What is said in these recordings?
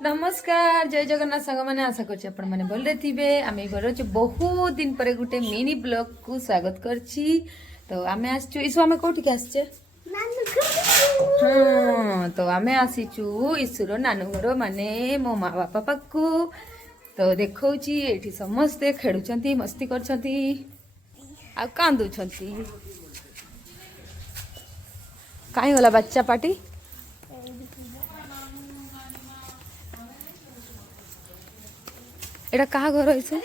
नमस्कार जय जगन्नाथ सांग मैंने आशा करछि आपण माने भल रे थिबे आमे घर बहुत दिन पर गुटे मिनी ब्लॉग को स्वागत करछि। तो आमे आछछु इसु आमे कोठी के आछचे हाँ तो आमे आसीछु इसुरो नानू घर माने मो माँ बापा पाखु। तो देखौछि एठी समस्ते खेडुछंती मस्ती करछंती आ कांदुछंती काई होला बच्चा पार्टी एटा कहा घर होइसे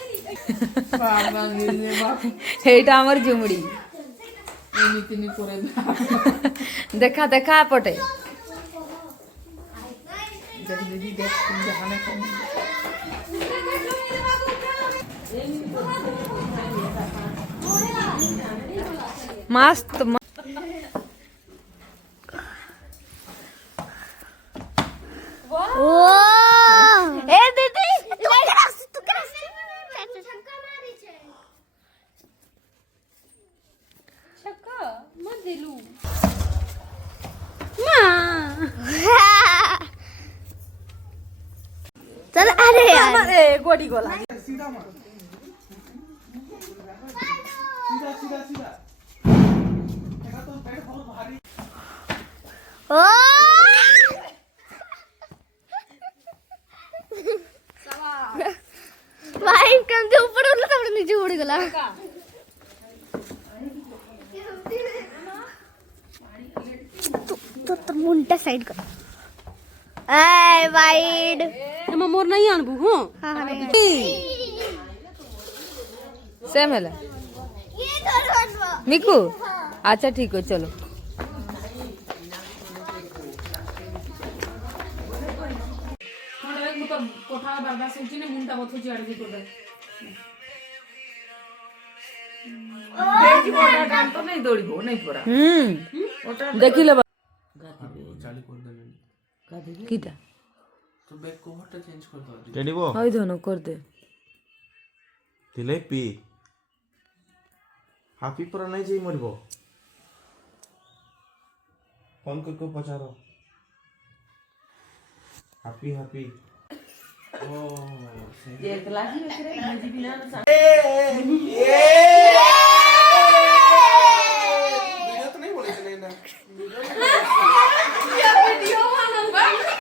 एटा हमर झुमड़ी देखा देखा पटे मस्त ए दीदी तू छक्का मत दिलू चल अरे यार अरे गोडी गोला सीधा मार सीधा सीधा मेरा तो पैर बहुत भारी ओ भाई कम से ऊपर उड़ला तब नीचे उड़ गला तो मुंटा साइड कर ए वाइड एमा मोर नहीं आनबू हो हां हां सेम है ये धरवा मिकू अच्छा ठीक है चलो कोठा बारदा सुची ने मुंडा बथुची आडबी कोडे देखि ओटा डाल तो नहीं दौड़िबो नहीं पड़ा ओटा देखिले चाली कर देबे किटा तो बैक कवरটা চেঞ্জ कर दो টেনিব ওই ধনো কর দে দিলে পি হাপি পরা নাই যাই মরব ফোন করকে পচারো হাপি হাপি ओ एक लाख में करे मुझे भी ना